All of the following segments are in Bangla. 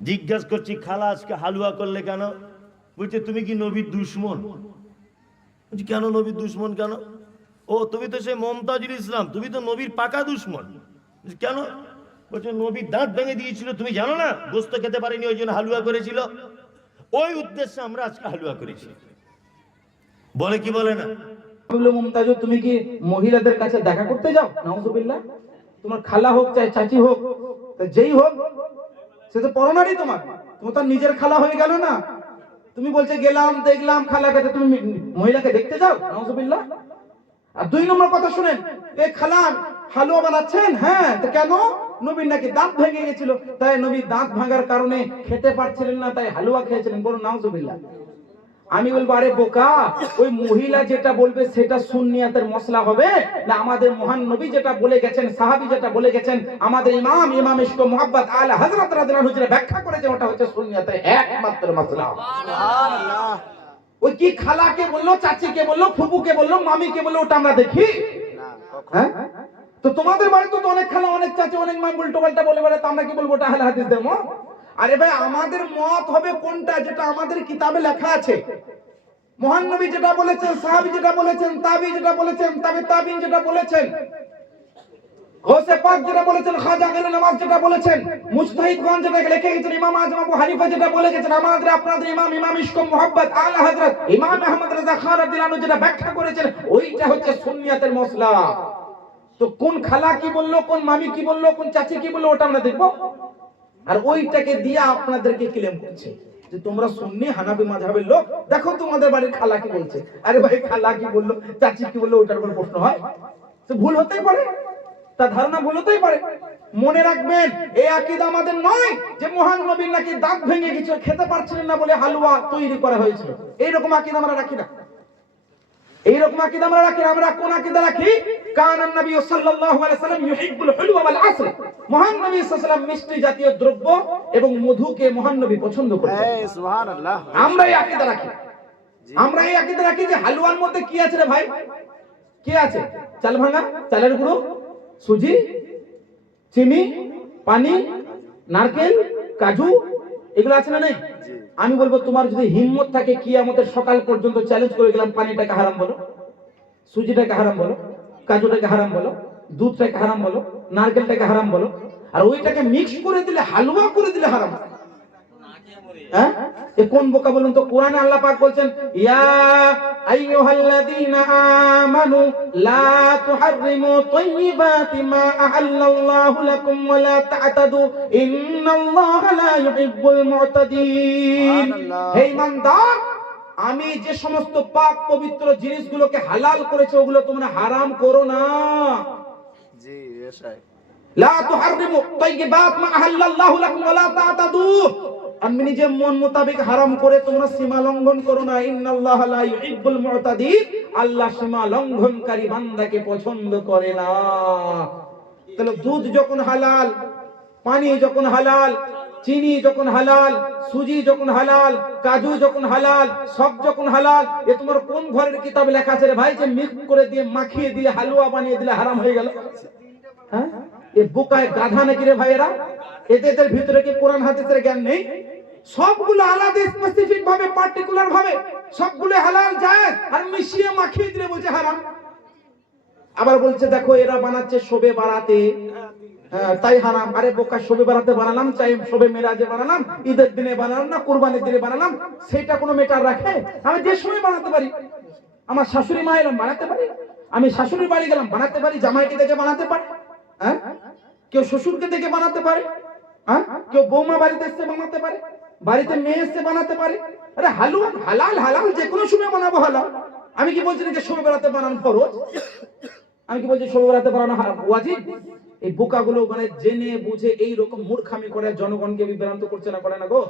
জিজ্ঞাসা করছি, খালা আজকে হালুয়া করলে কেন? বলছে তুমি কি নবীর দুশ্মন? বলছি কেন নবীর দুশ্মন কেন? ও তুমি তো সে মমতাজুল ইসলাম, তুমি তো নবীর পাকা দুশ্মন। কেন? বলছে নবীর দাঁত ভেঙে দিয়েছিল, তুমি জানো না? গোস্ত খেতে পারিনি, ওই জন্য হালুয়া করেছিল। ওই উদ্দেশ্যে আমরা আজকে হালুয়া করেছি। বলে কি বলে না? মমতাজুল, তুমি কি মহিলাদের কাছে দেখা করতে যাও? নাউজুবিল্লাহ। তোমার খালা হোক চাই চাচি হোক, যেই হোক, সে তো পরনারী। তোমার তো নিজের খালা হয়ে গেল না? তুমি বলছে গেলাম দেখলাম খালাকে, তুমি মহিলাকে দেখতে যাও? নাউজুবিল্লাহ। আর 2 নম্বর কথা শুনেন, এই খালা হালুয়া বানাচ্ছেন, হ্যাঁ তো কেন? নবীর নাকি দাঁত ভেঙে গেছিল, তাই নবীর দাঁত ভাঙার কারণে খেতে পারছিলেন না, তাই হালুয়া খেয়েছিলেন। বলো নাউজুবিল্লাহ। আমি বলবো আরে বোকা, ওই মহিলা যেটা বলবে সেটা সুন্নিয়াতের মশলা হবে না আমাদের মহান নবী যেটা বলে গেছেন, সাহাবী যেটা বলে গেছেন, আমাদের ইমাম ইশক মুহাব্বত আলা হযরত রাদিয়াল্লাহু আনহু যেটা ব্যাখ্যা করেছেন, ওটা হচ্ছে সুন্নিয়াতের একমাত্র মশলা। সুবহানাল্লাহ। ওই কি খালাকে বললো, চাচিকে বললো, ফুপুকে বললো, মামিকে বললো, ওটা আমরা দেখি না? হ্যাঁ, তো তোমাদের বাড়িতে তো অনেক খালা, অনেক চাচি, অনেক মা উল্টো পাল্টা বলে বলে, তো আমরা কি বলবো ওটা আহলে হাদিসদের মত? আরে ভাই, আমাদের মত হবে কোনটা? যেটা আমাদের কিতাবে লেখা আছে। মহান নবী যেটা বলেছেন, সাহাবী যেটা বলেছেন, তাবি যেটা বলেছেন, তাবিন যেটা বলেছেন, গৌসে পাক যেটা বলেছেন, খাজা গেলে নামাজ যেটা বলেছেন, মুজতাহিদগণ যেটা লিখে গেছেন, ইমাম আজম আবু হানিফা যেটা বলে গেছেন, আমাদের আপনাদের ইমাম ইশক মুহাব্বত আলা হযরত ইমাম আহমদ রাজা খান রাদিয়াল্লাহু আনহু যেটা ব্যাখ্যা করেছেন, ওইটা হচ্ছে সুন্নিয়াতের মশলা। তো কোন খালা কি বললো, কোন মামি কি বললো, কোন চাচি কি বললো, ওটা আমরা দেখবো। আর ওইটাকে দিয়ে আপনাদেরকে ক্লেম করছে যে তোমরা সুন্নি হানাফি মাযহাবের লোক, দেখো তোমাদের বাড়ির খালা কি বলছে। আরে ভাই, খালা কি বললো, চাচি কি বললো, ওটার কোনো প্রশ্ন হয়? তো ভুল হতেই পারে, তার ধারণা ভুল হতেই পারে। মনে রাখবেন, এই আকীদা আমাদের নয় যে মহান নবীর নাকি দাঁত ভেঙে গেছিল, খেতে পারছিলেন না বলে হালুয়া তৈরি করা হয়েছিল। এইরকম আকীদা আমরা রাখি না। এইরকম আকীদা আমরা রাখি। আমরা কোন আকীদা রাখি? কানান নবী সাল্লাল্লাহু আলাইহি ওয়াসাল্লাম ইউহিব্বুল হুলওয়া ওয়াল আসল। মহান নবী সাল্লাল্লাহু আলাইহি ওয়াসাল্লাম মিষ্টি জাতীয় দ্রব্য এবং মধুকে মহান নবী পছন্দ করতেন। সুবহানাল্লাহ। আমরা এই আকীদা রাখি। আমরা এই আকীদা রাখি যে হালুয়ার মধ্যে কি আছে রে ভাই? কি আছে? চাল ভাঙা, চালের গুঁড়ো, সুজি, চিনি, পানি, নারকেল, কাজু, এগুলো আছে না নেই? আমি বলবো তোমার যদি হিম্মত থাকে, কিয়ামতের সকাল পর্যন্ত চ্যালেঞ্জ করে গেলাম, পানিটাকে হারাম বলো, সুজিটাকে হারাম বলো, কাজুটাকে হারাম বলো, দুধটাকে হারাম বলো, নারকেলটাকে হারাম বলো, আর ওইটাকে মিক্স করে দিলে, হালুয়া করে দিলে হারাম। হ্যাঁ, এ কোন বোকা বলুন তো? কোরআনে আল্লাহ পাক বলছেন, ইয়া আইয়ুহাল্লাযীনা আমানু লা তুহাররিমু তাইয়্যিবাতি মা আহাল্লাল্লাহু লাকুম ওয়া লা তা'তাদু ইন্নাল্লাহা লা ইউহিব্বুল মু'তাদিন। হে ঈমানদার, আমি যে সমস্ত পাক পবিত্র জিনিসগুলোকে হালাল করেছি, ওগুলো তোমরা হারাম করো না। জি, এটাই। লা তুহাররিমু তাইয়্যিবাত মা আহাল্লাল্লাহু লাকুম ওয়া লা তা'তাদু। আমি নিজে মন মোতাবেক হারাম করে তোমরা সীমা লঙ্ঘন করো না। ইন্নাল্লাহা লা ইউহিব্বুল মু'তাদিন। আল্লাহ সীমা লঙ্ঘনকারী বান্দাকে পছন্দ করে না। তাহলে দুধ যখন হালাল, পানি যখন হালাল, চিনি যখন হালাল, সুজি যখন হালাল, কাজু যখন হালাল, সব যখন হালাল, এ তোমার কোন ঘরের কিতাবে লেখা আছে রে ভাই যে মিক্স করে দিয়ে, মাখিয়ে দিয়ে, হালুয়া বানিয়ে দিলে হারাম হয়ে গেল? হ্যাঁ, এ বোকায় গাধা নাকি রে ভাইয়েরা? এদের ভিতরে কি কোরআন হাদিসের জ্ঞান নেই? সবগুলো আলাদা, স্পেসিফিক ভাবে, পার্টিকুলার ভাবে সবগুলো হালাল যায়, আর মিশিয়ে মাখিয়ে দিলে বলছে হারাম। আবার বলছে দেখো এরা বানাচ্ছে শবে বারাতে, তাই হারাম। আরে বোকা, শবে বারাতে বানালাম, চাই শবে মেরাজে বানালাম, ঈদের দিনে বানালাম না কুরবানির দিনে বানালাম, সেটা কোনো মেটার রাখে? আমি যে সময় বানাতে পারি। আমার শাশুড়ি মা এলাম বানাতে পারি, আমি শাশুড়ির বাড়ি গেলাম বানাতে পারি, জামাইকে দেখে বানাতে পারে, হ্যাঁ, কেউ শ্বশুরকে দেখে বানাতে পারে, হ্যাঁ, কেউ বৌমা বাড়িতে এসে বানাতে পারে, বাড়িতে মেয়ে এসে বানাতে পারে। আরে হালুয়া হালাল, হালাল যে কোনো সময় বানাবো হালাল। আমি কি বলছি যে শবে বেড়াতে বানানো ফরজ? আমি কি বলছি শবে বেড়াতে বানানো ওয়াজিব? এই বোকাগুলো মানে জেনে বুঝে এই রকম মূর্খামি করে জনগণকে বিভ্রান্ত করছে না, করে না গো?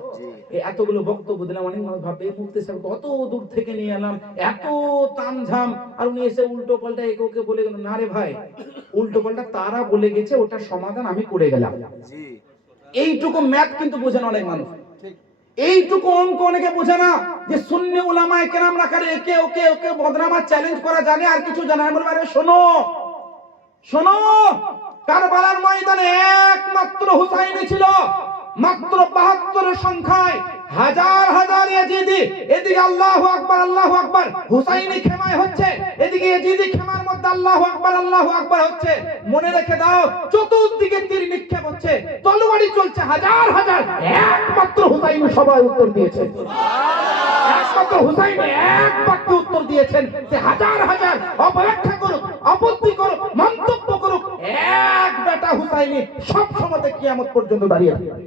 এই এতগুলো বক্তব্য দিলাম, অনেক মানুষ ভাববে মুফতি সাহেব কত দূর থেকে নিয়ে এলাম, এত তামঝাম, আর উনি এসে উল্টো পাল্টা একে বলে গেল। না রে ভাই, উল্টো পাল্টা তারা বলে গেছে, ওটার সমাধান আমি করে গেলাম। এইটুকু ম্যাথ কিন্তু বোঝে না অনেক মানুষ, এইটুকু অঙ্ক অনেকে বোঝে না যে সুন্নি উলামায়ে কেরাম রাখারে একে ওকে বদনামা চ্যালেঞ্জ করা জানে, আর কিছু জানে না। বলবে আরে শোনো শোনো, কারবালার ময়দানে একমাত্র হুসাইন ছিল, মাত্র 72 সংখ্যায় হাজার হাজার ইয়াজিদি, এদিকে আল্লাহু আকবার হুসাইনি খেমায় হচ্ছে, এদিকে ইয়াজিদি খেমার মধ্যে আল্লাহু আকবার হচ্ছে। মনে রেখে দাও, চতুর্দিকে তীর নিক্ষেপ হচ্ছে, তলোয়ারি চলছে হাজার হাজার, একমাত্র হুসাইনি সবাই উত্তর দিয়েছে। একমাত্র হুসাইনি এক বাক্যে উত্তর দিয়েছেন যে হাজার হাজার অপব্যাখ্যা করুক, আপত্তি করুক, মন্তব্য করুক, এক বেটা হুসাইনি সব সময়তে কিয়ামত পর্যন্ত দাঁড়িয়ে থাকবে।